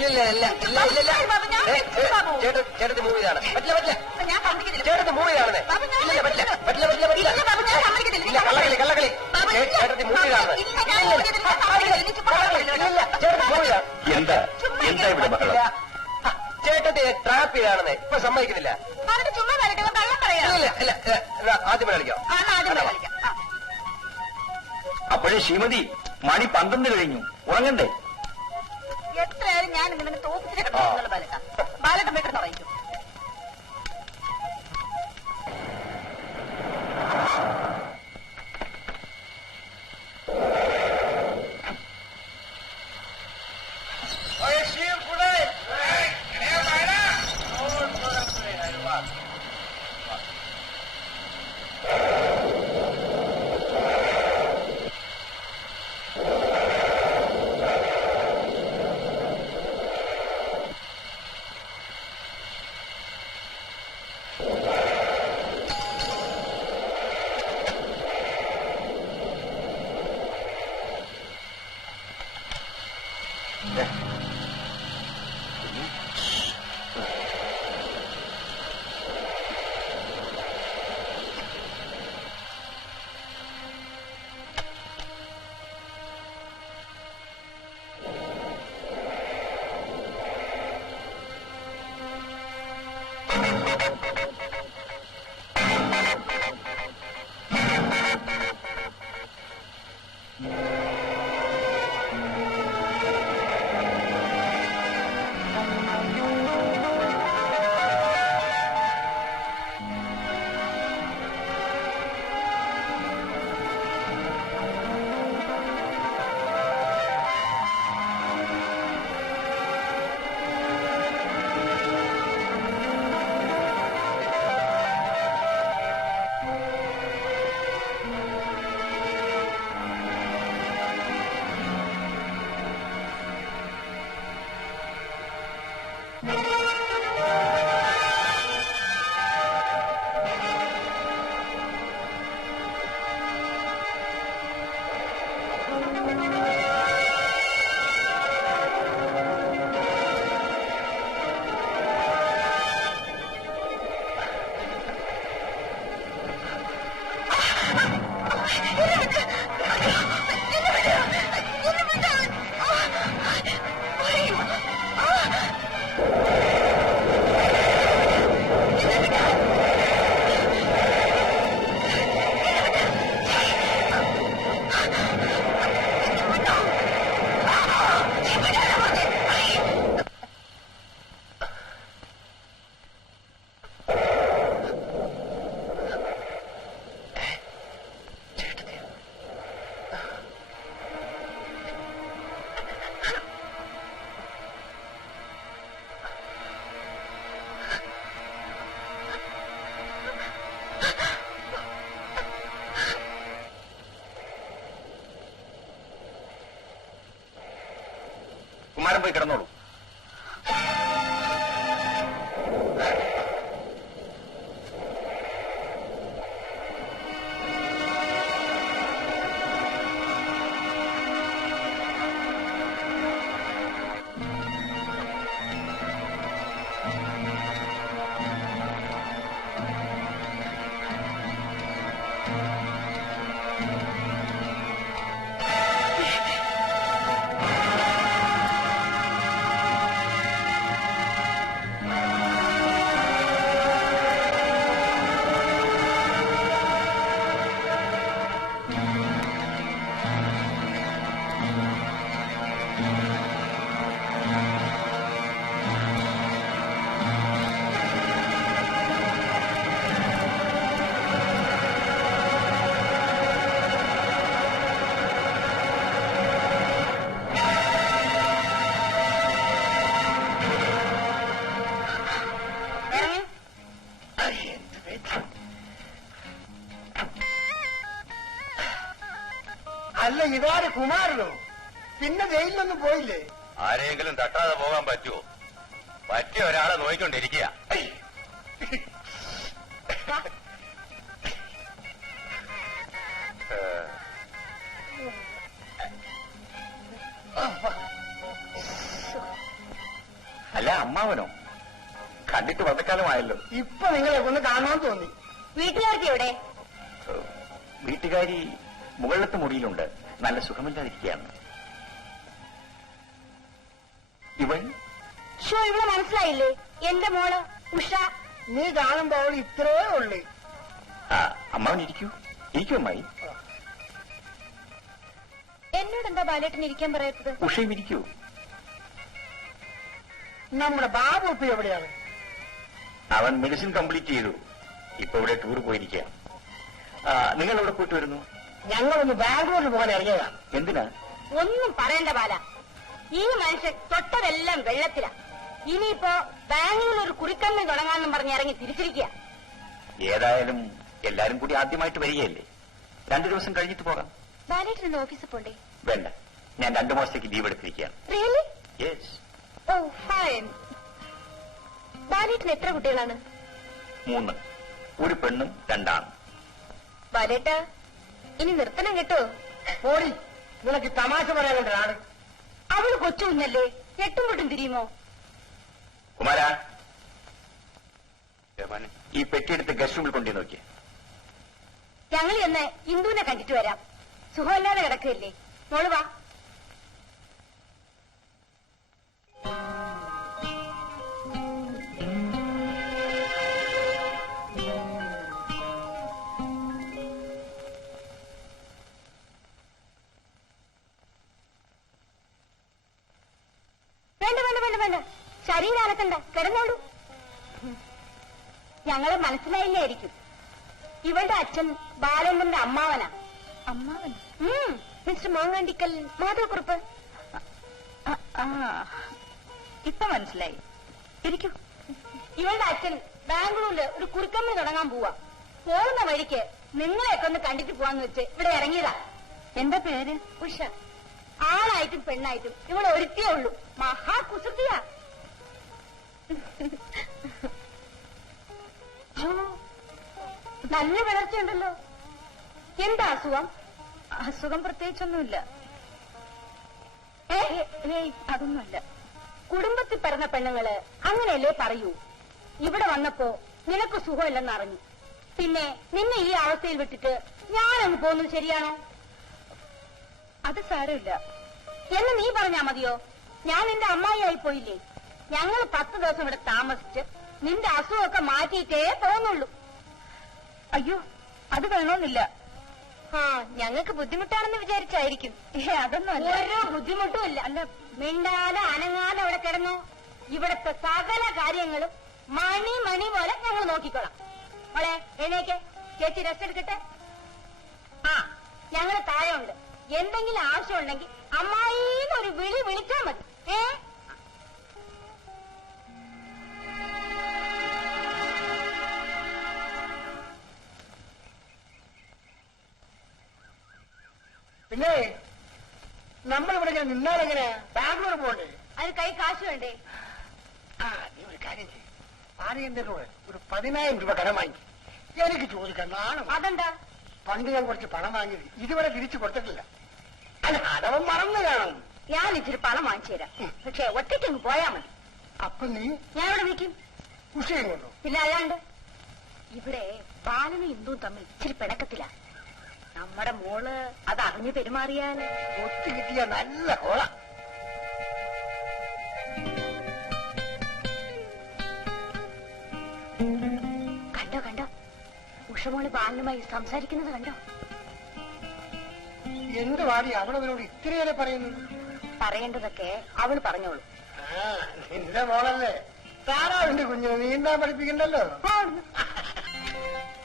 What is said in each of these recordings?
ഇല്ല ഇല്ല ഇല്ല ഇല്ല. ചേട്ടൻ മൂവ് ചെയ്താണ് പറ്റില്ല പറ്റില്ല. മൂവ് ഇല്ല പറ്റില്ല പറ്റില്ല പറ്റില്ല പറ്റില്ല. ഇല്ല, കള്ളകളി കള്ളകളി. മൂവ് എന്താ? എന്താ ഇവിടെ മക്കളെ ചേട്ടന്റെ ട്രാപ്പ് ചെയ്താണെന്നേ ഇപ്പൊ സമ്മതിക്കുന്നില്ല അവരുടെ ചുമ്മാ വരട്ടെ. ഇവൻ കള്ളം ഇല്ല ഇല്ല ഇല്ല, ഇല്ല. ആദ്യം കളിക്കാം. ആ എന്നാ ആദ്യം പോയി കളിക്കാം. ആ. അപ്പോഴേ ശ്രീമതി മണി പന്ത്രണ്ട് കഴിഞ്ഞു. ഉറങ്ങണ്ടേ? ഞാൻ നിങ്ങളുടെ തോപ്പിച്ചിട്ട് ആ. ബാലക്കം ബാലട്ട പോയിട്ട് പറയിക്കും Yeah. കുമാരൻ പോയി കിടന്നോളൂ. അല്ല ഇതാര് കുമാരനോ? പിന്നെ വെയിലൊന്നും പോയില്ലേ? ആരെങ്കിലും തട്ടാതെ പോകാൻ പറ്റുമോ? പറ്റിയ ഒരാളെ നോയിക്കൊണ്ടിരിക്കുക. അല്ല അമ്മാവനോ? കണ്ടിട്ട് വന്നക്കാലമായല്ലോ. ഇപ്പൊ നിങ്ങളെ ഒന്ന് കാണാൻ തോന്നി. വീട്ടുകാർക്ക് എവിടെ വീട്ടുകാരി മുകളിലത്തെ മുറിയിലുണ്ട്. നല്ല സുഖമില്ലാതിരിക്കുകയാണ്. ഇവൻ? ഷോ ഇവിടെ മനസ്സിലായില്ലേ? എന്റെ മോൾ ഉഷ. നീ കാണുമ്പോ അവൾ ഇത്രേ ഉള്ളു. ആ അമ്മാവൻ ഇരിക്കൂ. ഇരിക്കൂ അമ്മായി. എന്നോട് എന്താ ബാലേട്ടൻ ഇരിക്കാൻ പറയത്തത് ഉഷയും ഇരിക്കൂ. നമ്മുടെ ബാബു ഇപ്പൊ എവിടെയാണ്? അവൻ മെഡിസിൻ കംപ്ലീറ്റ് ചെയ്തു. ഇപ്പൊ ഇവിടെ ടൂർ പോയിരിക്കുക നിങ്ങൾ എവിടെ പോയിട്ട് വരുന്നു? ഞങ്ങളൊന്ന് ബാംഗ്ലൂരിൽ പോകാൻ ഇറങ്ങിയതാ. എന്തിനാ? ഒന്നും പറയണ്ട ബാല. ഈ മനുഷ്യൻ തൊട്ടതെല്ലാം വെള്ളത്തിലാ. ഇനിയിപ്പോ ബാംഗ്ലൂരിൽ ഒരു കുറിക്കമ്മി തുടങ്ങാന്നും പറഞ്ഞ് ഇറങ്ങി തിരിച്ചിരിക്കുക. ഏതായാലും എല്ലാരും കൂടി ആദ്യമായിട്ട് വരികയല്ലേ? രണ്ടു ദിവസം കഴിഞ്ഞിട്ട് പോകാം. ബാലേട്ടൻ ഓഫീസിൽ പോണ്ടേ? വേണ്ട. ഞാൻ രണ്ടു മാസത്തേക്ക് ലീവ് എടുത്തിരിക്കുകയാണ്. റിയലി യെസ് ഓ ഫൈൻ ബാലേട്ടൻ എത്ര കുട്ടികളാണ്? മൂന്ന്. ഒരു പെണ്ണും രണ്ടാണ്. ബാലേട്ട ഇനി നിർത്തണം കേട്ടോ. പോടി നിനക്ക് തമാശ പറയാനുണ്ട് ആൾ അവൾ കൊച്ചു കുഞ്ഞല്ലേ എട്ടും പൊട്ടും തിരിയുമോ? കുമാര ഈ പെട്ടിയെടുത്ത് ഗസ്റ്റ് റൂമിൽ കൊണ്ടു നോക്കിയേ. ഞങ്ങൾ എന്ന് ഇന്ദുവിനെ കണ്ടിട്ട് വരാം. സുഖമില്ലാതെ കിടക്കുകയല്ലേ. മോൾ വാ. ഞങ്ങളെ മനസ്സിലായില്ലായിരിക്കും. ഇവളുടെ അച്ഛൻ ബാലണ്ണന്റെ അമ്മാവനാ. അമ്മാവൻ? മിസ്റ്റർ മാങ്ങാണ്ടിക്കൽ മാധവക്കുറുപ്പ്. ഇപ്പൊ മനസ്സിലായി. ഇരിക്കൂ. ഇവളുടെ അച്ഛൻ ബാംഗ്ലൂരിൽ ഒരു കുറുക്കമ്മ തുടങ്ങാൻ പോവാ. പോകുന്ന വഴിക്ക് നിങ്ങളെയൊക്കെ ഒന്ന് കണ്ടിട്ട് പോവാന്ന് വെച്ച് ഇവിടെ ഇറങ്ങിയതാ. എന്താ പേര്? ഉഷ. ആളായിട്ടും പെണ്ണായിട്ടും ഇവൾ ഒരുത്തിയേ ഉള്ളൂ. മഹാ നല്ല വളർച്ചയുണ്ടല്ലോ. എന്താ അസുഖം? അസുഖം പ്രത്യേകിച്ചൊന്നുമില്ല. അതൊന്നുമല്ല. കുടുംബത്തിൽ പിറന്ന പെണ്ണുങ്ങൾ അങ്ങനെയല്ലേ പറയൂ? ഇവിടെ വന്നപ്പോ നിനക്ക് സുഖമില്ലെന്ന് അറിഞ്ഞു. പിന്നെ നിന്നെ ഈ അവസ്ഥയിൽ വിട്ടിട്ട് ഞാനങ്ങ് പോകുന്നത് ശരിയാണോ? അത് സാരമില്ല. എന്ന് നീ പറഞ്ഞാ മതിയോ? ഞാൻ നിന്റെ അമ്മായിയായി പോയില്ലേ? ഞങ്ങൾ പത്ത് ദിവസം ഇവിടെ താമസിച്ച് നിന്റെ അസുഖമൊക്കെ മാറ്റിയിട്ടേ പോകുന്നുള്ളൂ അയ്യോ അത് വേണമെന്നില്ല ആ ഞങ്ങൾക്ക് ബുദ്ധിമുട്ടാണെന്ന് വിചാരിച്ചായിരിക്കും. അതൊന്നും ഓരോ ബുദ്ധിമുട്ടും ഇല്ല. അല്ല മിണ്ടാതെ അനങ്ങാതെ അവിടെ കിടന്നു? ഇവിടത്തെ സകല കാര്യങ്ങളും മണി മണി പോലെ ഞങ്ങൾ നോക്കിക്കോളാം. മോളെ എണേക്ക് ചേച്ചി റെസ്റ്റ് എടുക്കട്ടെ? ആ ഞങ്ങൾ താഴെ ഉണ്ട് എന്തെങ്കിലും ആവശ്യം ഉണ്ടെങ്കിൽ അമ്മായിന്ന് ഒരു വിളി വിളിച്ചാൽ മതി. ഏ? പിന്നെ നമ്മൾ ഇവിടെ ഞാൻ നിന്നാൽ നിന്നാലെങ്ങനെ ബാംഗ്ലൂർ പോകണ്ടേ അതിന് കൈ കാശ് വേണ്ടേ? ആ നീ ഒരു കാര്യം ചെയ്യും. കൂടെ ഒരു പതിനായിരം രൂപ കടം വാങ്ങി എനിക്ക് ചോദിക്കാൻ നാണം. അതെന്താ? പണ്ട് ഞാൻ കുറച്ച് പണം വാങ്ങിയത് ഇതുവരെ തിരിച്ചു കൊടുത്തിട്ടില്ല. അല്ല അടവൻ മറന്നു കാണും ഞാൻ ഇച്ചിരി പണം വാങ്ങിച്ചു തരാം. പക്ഷെ ഒറ്റയ്ക്ക് അങ്ങ് പോയാ മതി. അപ്പൊ നീ? ഞാൻ ഇവിടെ നിൽക്കും? ഉഷയും കൊണ്ടോ? പിന്നെ അല്ലാണ്ട്? ഇവിടെ ബാലനും ഇന്ദുവും തമ്മിൽ ഇച്ചിരി പിണക്കത്തില്ല നമ്മുടെ മോൾ അത് അറിഞ്ഞു പെരുമാറിയാൽ ഒത്തു കിട്ടിയ നല്ല കോള. കണ്ടോ കണ്ടോ? ഉഷമോൾ ബാലനുമായി സംസാരിക്കുന്നത് കണ്ടോ? എന്ത് വാടി അവളവരോട് ഇത്രയേറെ പറയുന്നു? പറയേണ്ടതൊക്കെ അവൾ പറഞ്ഞോളൂ. നിന്റെ മോളല്ലേ? താറാവിന്റെ കുഞ്ഞിനെ നീന്താൻ പഠിപ്പിക്കണ്ടല്ലോ?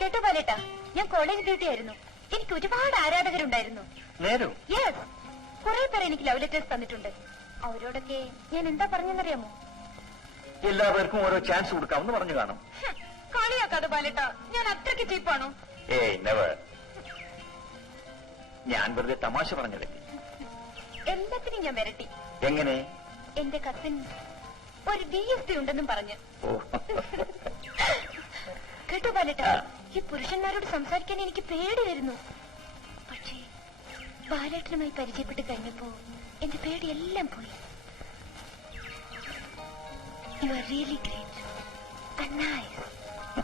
കേട്ടോ പാലേട്ടാ ഞാൻ കോളേജ് ഡ്യൂട്ടി ആയിരുന്നു. എനിക്ക് ഒരുപാട് ആരാധകരുണ്ടായിരുന്നു. നേരോ യെസ് കുറെ പേർ എനിക്ക് ലവ് ലെറ്റേഴ്സ് തന്നിട്ടുണ്ട്. അവരോടൊക്കെ ഞാൻ എന്താ പറഞ്ഞെന്നറിയാമോ? എല്ലാവർക്കും ഓരോ ചാൻസ് കൊടുക്കാമെന്ന് പറഞ്ഞു കാണും. കളിയാക്കാതെ ബാലേട്ട. ഞാൻ അത്രയ്ക്ക് ചീപ്പാണോ? ഏയ് നെവർ ഞാൻ വെറുതെ തമാശ പറഞ്ഞതല്ലേ എല്ലാത്തിനും ഞാൻ വരട്ടി. എങ്ങനെ? എന്റെ കസിൻ ഒരു ഡി എസ് പി ഉണ്ടെന്നും പറഞ്ഞു. കേട്ടോ പാലേട്ടാ ഈ പുരുഷന്മാരോട് സംസാരിക്കാൻ എനിക്ക് പേടി വരുന്നു. പക്ഷേ ബാലേട്ടനുമായി പരിചയപ്പെട്ട് കഴിഞ്ഞപ്പോ എന്റെ പേടിയെല്ലാം പോയി. യു ആർ റിയലി ഗ്രേറ്റ്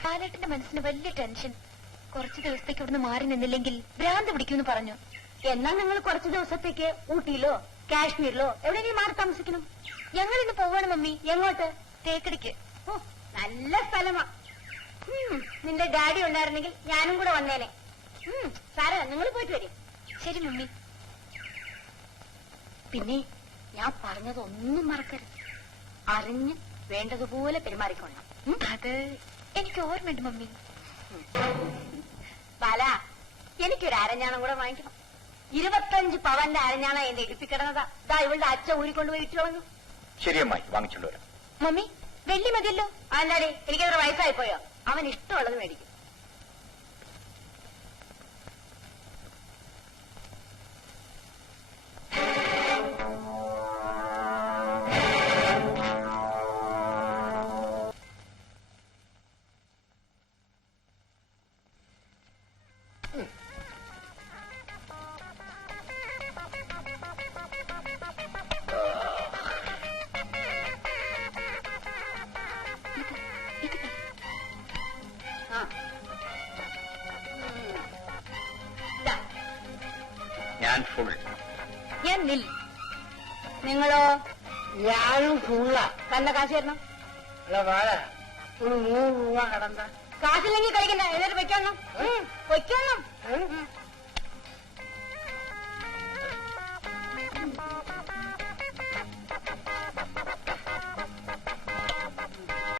ബാലേട്ടന്റെ മനസ്സിന് വലിയ ടെൻഷൻ. കുറച്ചു ദിവസത്തേക്ക് ഇവിടുന്ന് മാറി നിന്നില്ലെങ്കിൽ ഭ്രാന്ത് പിടിക്കുമെന്ന് പറഞ്ഞു. എന്നാ നിങ്ങൾ കുറച്ച് ദിവസത്തേക്ക് ഊട്ടിയിലോ കാശ്മീരിലോ എവിടെയെങ്കിലും മാറി താമസിക്കണം. ഞങ്ങൾ ഇന്ന് പോവാണ് മമ്മി. എങ്ങോട്ട്? തേക്കടിക്ക്. ഓ, നല്ല സ്ഥലമാ. ഉം, നിന്റെ ഡാഡി ഉണ്ടായിരുന്നെങ്കിൽ ഞാനും കൂടെ വന്നേനെ. ഉം, സാരമില്ല നിങ്ങൾ പോയിട്ട് വരും. ശരി മമ്മി. പിന്നെ ഞാൻ പറഞ്ഞതൊന്നും മറക്കരുത്. അറിഞ്ഞ് വേണ്ടതുപോലെ പെരുമാറിക്കൊള്ളാം അത് എനിക്ക് ഓർമ്മയുണ്ട് മമ്മി. ബാല എനിക്കൊരു അരഞ്ഞാണം കൂടെ വാങ്ങിക്കണം. ഇരുപത്തഞ്ച് പവന്റെ അരഞ്ഞാണം എന്റെ ഇടിപ്പിക്കിടന്നതാ. ഇതാ ഇവളുടെ അച്ഛൻ ഊരിക്കൊണ്ടുപോയി ഇട്ടു വന്നു ശരി അമ്മായി. വാങ്ങിച്ചോണ്ട് മമ്മി വെള്ളി മതിയല്ലോ. അല്ലാടി എനിക്കത്ര വയസ്സായി പോയോ അവൻ ഇഷ്ടമുള്ളത് മേടിക്കും. ഞാൻ ഫുൾ ഞാൻ നിൽ നിങ്ങളോ? ഞാനും ഫുള്ള കണ്ട കാശ് തരണം? അല്ല വാഴ ഒരു നൂറ് രൂപ കടന്ന കാശില്ലെങ്കിൽ കളിക്കണ്ട എന്നിട്ട് വെക്കണം വെക്കണം?